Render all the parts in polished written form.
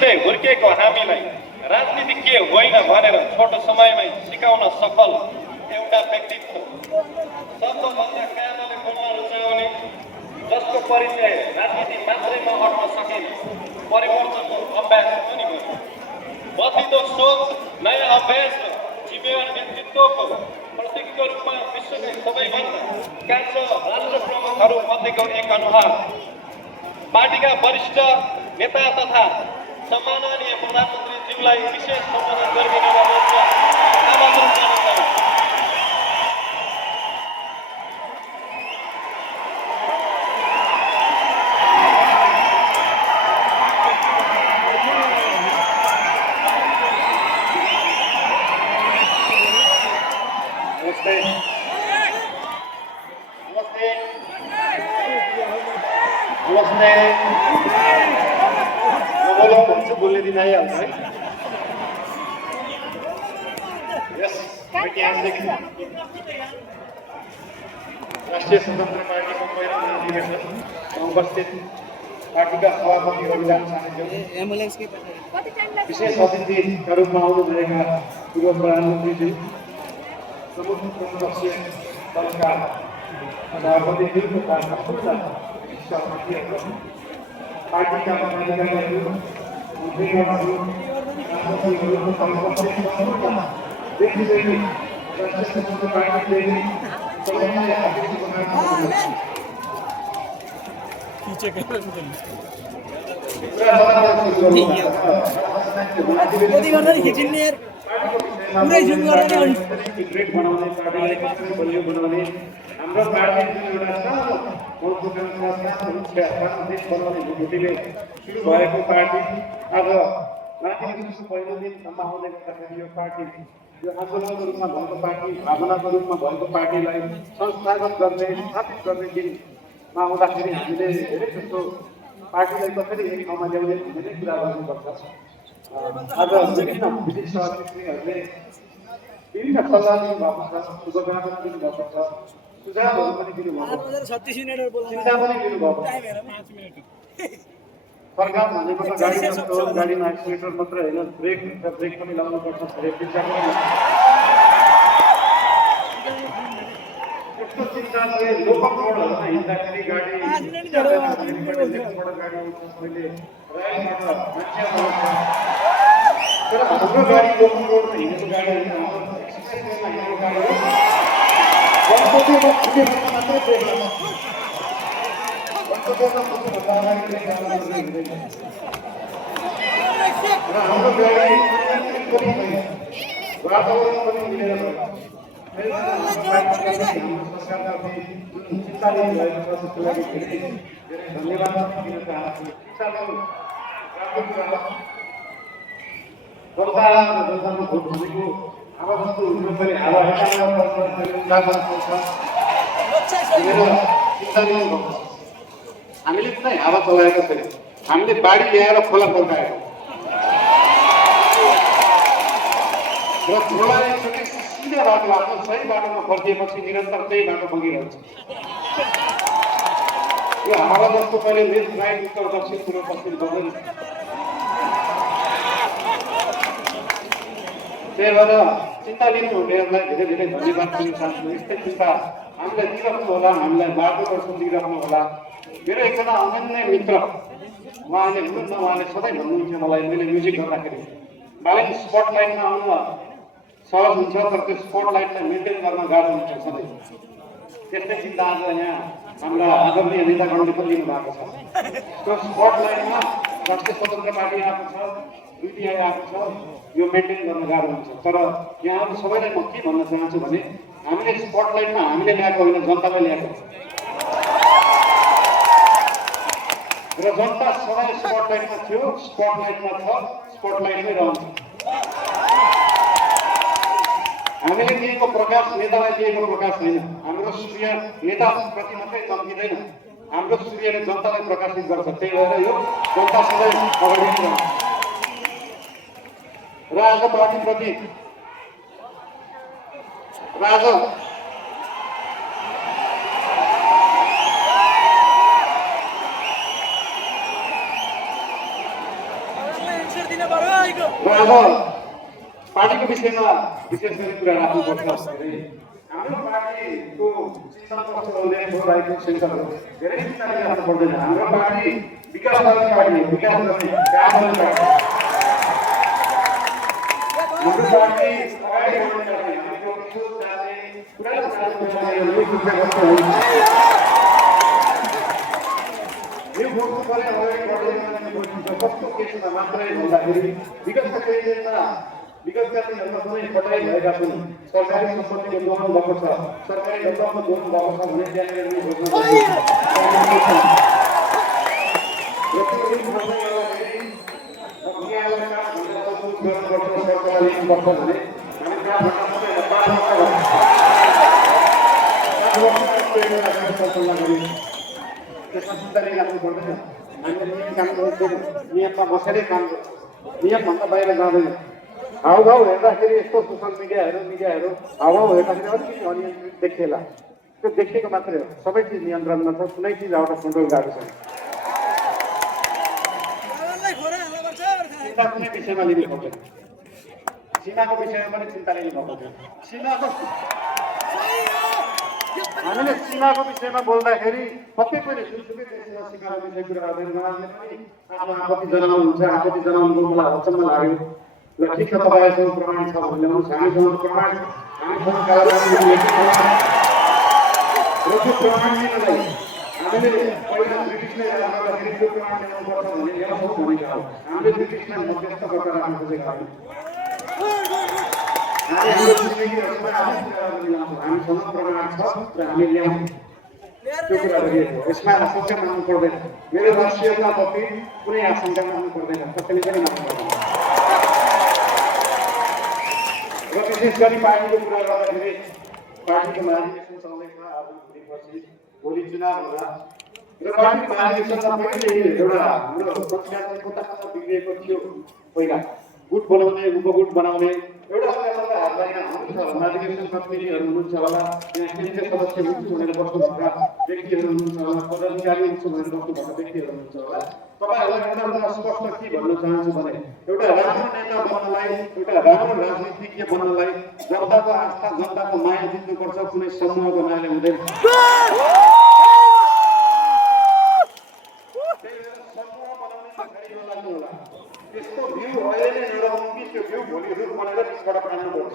20 हुर्किएको हामीलाई राजनीति के होइन भनेर छोटो समयमै सिकाउन सफल एउटा व्यक्तित्व, शब्दभन्दा कामले बोल्न रुचाउने, जसको परिचय राजनीति मात्रैमा अट्न सकेन, परिवर्तनको अभ्यास पनि भयो। बदलिदो सोच, नयाँ अभ्यास र जिम्मेवार व्यक्तित्वको प्रतीकको रूपमा विश्वकै सबैभन्दा कान्छा राष्ट्र प्रमुखहरू मध्येको एक अनुहार, पार्टीका वरिष्ठ नेता तथा सम्माननीय प्रधानमन्त्रीज्यूलाई विशेष सम्बोधन गरिदिनु भएको आमन्त्रण गर्न चाहन्छु। बोल्ने दिन आइहाल्छ है। राष्ट्रिय स्वतन्त्र पार्टीको पहिलो अधिवेशन उपस्थित पार्टीका सभापति अभिलाष सानिध्य, विशेष अतिथिका रूपमा आउनुभएका पूर्व प्रधानमन्त्रीज्यू, प्रमुख प्रतिपक्षीय दलका सभापतिज्यू तथा सहभागीहरू, पार्टीका पदाधिकारीहरू, मन्त्रीगणहरू, सांसदहरू, व्यक्तिप्रेमी राष्ट्रिय स्वतन्त्र पार्टीले सबैलाई हार्दिक शुभकामना। हाम्रो पार्टी जुन एउटा सानो महत्त्वकांक्षा देश बनाउने भूमिले सुरु भएको पार्टी आज राजनीतिको पहिलो दिनसम्म आउँदै गर्दाखेरि यो पार्टी यो आन्दोलनको रूपमा भएको पार्टी, भावनाको रूपमा भएको पार्टीलाई संस्थागत गर्ने, स्थापित गर्ने दिनमा आउँदाखेरि हामीले धेरै जस्तो पार्टीलाई कसरी एक ठाउँमा ल्याउने धेरै कुरा गर्नुपर्छ। आज विभिन्न विशिष्ट अतिथिहरूले विभिन्न सल्लाह दिनुभएको छ, शुभकामना दिनुभएको छ, सुझावहरू पनि दिनुभएको छ, चिन्ता पनि दिनुभएको छ। सरकार भनेको त गाडी जस्तो, गाडीमा एक्सिलेटर मात्र होइन, ब्रेक हुन्छ, ब्रेक पनि लाउनुपर्छ, यस्तो चिन्ताले लोकल रोडहरूमा हिँड्दाखेरि गाडी गाडी तर हाम्रो गाडी लोकल रोडमा हिँडेको गाडी होइन, हाम्रो एक्सिलेटरमा हिँडेको गाडी हो। गन्तव्यमा पुगेपछि मात्रै ब्रेक लाग्छ, गन्तव्यमा पुग्नुभन्दा अगाडि ब्रेक लाग्न हुँदैन। र हाम्रो गाडी पनि छैन, वातावरण पनि मिलेर भयो। सरकारले चिन्ता लिनुभएको छ, त्यसको लागि धेरै धेरै धन्यवाद दिन चाहन्छु। जनतामा भोट भनेको हावा जस्तो हुनु पनि हावा चिन्ता लिनुभएको छ। हामीले कुनै हावा चलाएका छैनौँ, हामीले बाढी ल्याएर खोला फर्काएको र खोला सिधा बाटो आफ्नो सही बाटोमा फर्किएपछि निरन्तर त्यही बाटो बगिरहन्छ। यो हावा जस्तो कहिले लेफ्ट राइट उत्तर दक्षिण पूर्व पश्चिम गर्दैन। त्यही भएर चिन्ता लिनुहुनेहरूलाई धेरै धेरै धन्यवाद दिन चाहन्छु। यस्तै चिन्ता हामीलाई दिइराख्नु होला, हामीलाई मार्गदर्शन दिइराख्नु होला। मेरो एकजना अनन्य मित्र उहाँले सधैँ भन्नुहुन्थ्यो मलाई, मैले म्युजिक गर्दाखेरि, बालेन स्पटलाइटमा आउनु सहज हुन्छ तर त्यो स्पटलाइटलाई मेन्टेन गर्न गाह्रो हुन्छ सधैँ। त्यस्तै चिन्ता आज यहाँ हाम्रा आदरणीय नेतागणले पनि लिनुभएको छ। त्यो स्पटलाइटमा राष्ट्रिय स्वतन्त्र पार्टी आएको छ, युटिआई आएको छ, यो मेन्टेन गर्न गाह्रो हुन्छ। तर यहाँहरू सबैलाई म के भन्न चाहन्छु भने हामीले स्पटलाइटमा हामीले ल्याएको होइन, जनतालाई ल्याएको र जनता सधैँ स्पटलाइटमा थियो, स्पटलाइटमा छ, स्पटलाइटमै रहन्छ। हामीले दिएको प्रकाश नेतालाई दिएको प्रकाश होइन, हाम्रो सूर्य नेताप्रति मात्रै चम्किँदैन, हाम्रो सूर्यले जनतालाई प्रकाशित गर्छ। त्यही भएर यो जनता सधैँ अगाडि नै रहन्छ। र आज पार्टीप्रति र अब पार्टीको विषयमा विशेष गरी कुरा राख्नुपर्छ भने हाम्रो पार्टीको चिन्तन कस्तो हुँदै भइरहेको सेन्सरहरू धेरै चिन्ता लिइराख्नु पर्दैन। हाम्रो पार्टी विकास गर्ने पार्टी, विकास गर्ने काम गर्ने पार्टी। हाम्रो पार्टी अगाडि बढ्ने पार्टी। हाम्रो विश्व जाने पुरानो यो भोटको पनि अगाडि बढ्दैन कस्तो केसमा मात्रै भन्दाखेरि विगतका केही दिनमा विगतका दिनहरूमा कुनै कटाइ भएका छन्, सरकारी सम्पत्तिको दोहन भएको छ, सरकारी रकमको दोहन भएको छ भने त्यहाँनिर घोषणा त्यसमा चिन्ता लिइराख्नु पर्दैन। हामीले नियम काम गर्छौँ, नियममा बसेरै काम गर्छौँ, नियमभन्दा बाहिर जाँदैन। हाउभाउ हेर्दाखेरि यस्तो सोसियल मिडियाहरू हाउभाउ हेर्दाखेरि अलिकति अनियन्त्रित देखिएला, त्यो देखिएको मात्रै हो। सबै चिज नियन्त्रणमा छ, कुनै चिज आउट अफ कन्ट्रोल गएको छैन। चिन्ता कुनै विषयमा लिनु पर्दैन, सीमाको विषयमा पनि चिन्ता लिनु पर्दैन। हामीले सीमाको विषयमा बोल्दाखेरि पक्कै पनि सुनसुकै देशमा सीमाको विषय कुरा गर्दैन। उहाँहरूले पनि आफ्नो आपत्ति जनाउनुहुन्छ, आपत्ति जनाउनु मलाई अचम्म लाग्यो। ल ठिक छ, तपाईँसँग प्रमाण छ भने ल्याउनुहोस्, हामीसँग प्रमाण छ, हामीसँग कालाबाजारी र त्यो प्रमाण लिनलाई हामीले पहिला ब्रिटिसलाई राख्दाखेरि त्यो प्रमाण ल्याउनुपर्छ भने ल्याउँछौँ भनेका हो। हामीले ब्रिटिसलाई मध्यस्थ गरेर राख्न खोजेका हौँ। हामीसँग प्रमाण छ र हामी ल्याउँछौँ, त्यो कुरा गरिएको। यसमा आशंका मान्नु पर्दैन, मेरो राष्ट्रियताप्रति कुनै आशंका मान्नु पर्दैन, कसैले पनि मान्नु पर्दैन। र विशेष गरी पार्टीको कुरा गर्दाखेरि पार्टीको महाधिवेशन चल्दैछ, आज भोलिपछि भोलि चुनाव होला र पार्टीको महाधिवेशनमा पहिले एउटा हाम्रो संस्कार चाहिँ कता कता बिग्रिएको थियो। पहिला गुट बनाउने, उपगुट बनाउने एउटा महाधिवेशन प्रतिनिधिहरू हुनुहुन्छ होला, यहाँ केन्द्रीय सदस्य हुन्छु भनेर बस्नुभएका व्यक्तिहरू हुनुहुन्छ होला, पदाधिकारी हुन्छु भनेर बस्नुभएका व्यक्तिहरू हुनुहुन्छ होला। तपाईँहरूलाई एउटा कुरा स्पष्ट के भन्न चाहन्छु भने एउटा राम्रो नेता बन्नलाई, एउटा राम्रो राजनीतिज्ञ बन्नलाई जनताको आस्था, जनताको माया जित्नुपर्छ, कुनै समूहको मायाले हुँदैन। समूह बनाउने अगाडि नलाग्नु होला। त्यसको भ्यू अहिले नै नरहनु कि त्यो भ्यू भोलि रुख बनाएर त्यसबाट पाल्नु पर्छ।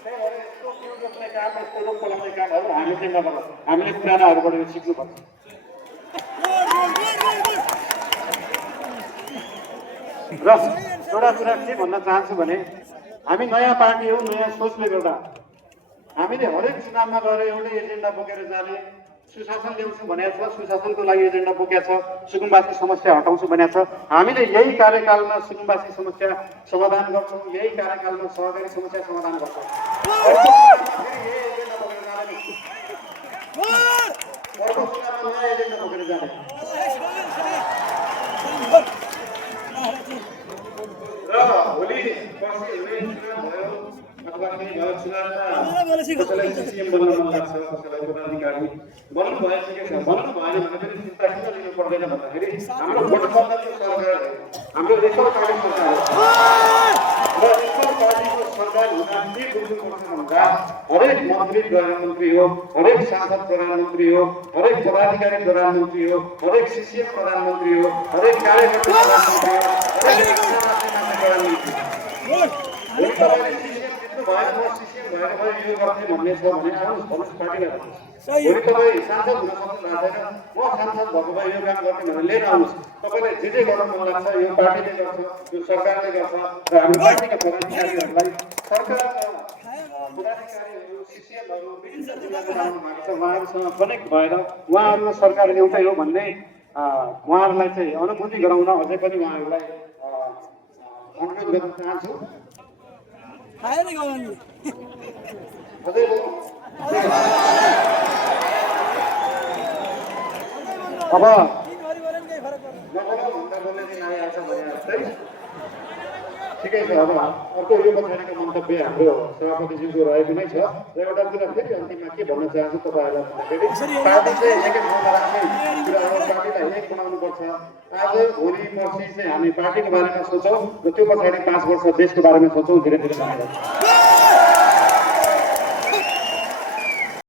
त्यही भएर यस्तो भ्यू रोप्ने काम, यस्तो रुख बनाउने कामहरू हामी चाहिँ नगरौँ, हामीले पुरानाहरूबाट सिक्नुपर्छ। र एउटा कुरा के भन्न चाहन्छु भने हामी नयाँ पार्टी हो, नयाँ सोचले गर्दा हामीले हरेक चुनावमा गएर एउटै एजेन्डा बोकेर जाने, सुशासन ल्याउँछु भनेको छ, सुशासनको लागि एजेन्डा बोकेको छ, सुकुम्बासी समस्या हटाउँछु भनेको छ। हामीले यही कार्यकालमा सुकुम्बासी समस्या समाधान गर्छौँ, यही कार्यकालमा सहकारी समस्या समाधान गर्छौँ। अर्को चुनावमा नयाँ एजेन्डा बोकेर जाने। र भोलि पर्सि हुने चुनाव भयो अथवा कुनै भयो चुनावमा कसैलाई सिएम बन्न मन लाग्छ, कसैलाई पदाधिकारी बन्नु भयो, ठिकै छ, बन्नु भएन भने पनि चिन्ता किन लिनु पर्दैन भन्दाखेरि हाम्रो गठबन्धनको सरकार, हाम्रो एकल पार्टी सरकार र एकल पार्टीको सरकार हुँदा के बुझ्नुपर्छ भन्दा हरेक मन्त्री प्रधानमन्त्री हो, हरेक सांसद प्रधानमन्त्री हो, हरेक पदाधिकारी प्रधानमन्त्री हो, हरेक सिसिएम प्रधानमन्त्री हो, हरेक कार्यकर्ता प्रधानमन्त्री हो, हरेक प्रधानमन्त्री। भएर म सिसिएम भएर भयो यो गर्ने भन्ने छ भने आउनुहोस्, भन्नुहोस्, पार्टीलाई भन्नुहोस्। भोलि तपाईँ सांसद हुन सक्नु भएको छैन, म सांसद भएको भए यो काम गर्ने भनेर लिएर आउनुहोस्। तपाईँलाई जे गर्न मन लाग्छ यो पार्टीले गर्छ, यो सरकारले गर्छ। र हामी पार्टीका पदाधिकारीहरूलाई सरकारका पदाधिकारीहरू, सिसिएमहरू विभिन्न जिल्लाको राख्नु भएको छ, उहाँहरूसँग कनेक्ट भएर उहाँहरूको सरकार एउटै हो भन्ने उहाँहरूलाई चाहिँ अनुभूति गराउन अझै पनि उहाँहरूलाई अनुरोध गर्न चाहन्छु। अब नबोल्नु भन्दा बोल्ने दिन आइहाल्छ भने जस्तै ठिकै छ। अब अर्को यो पछाडिको मन्तव्य हाम्रो सभापतिज्यूको रहेको नै छ र एउटा कुरा फेरि अन्तिममा के भन्न चाहन्छु तपाईँहरूलाई भन्दाखेरि पार्टी चाहिँ एकै ठाउँमा राख्ने कुरा हो, पार्टीलाई एक बनाउनुपर्छ। आज भोलि पर्सि चाहिँ हामी पार्टीको बारेमा सोचौँ र त्यो पछाडि 5 वर्ष देशको बारेमा सोचौँ। धेरै धेरै धन्यवाद।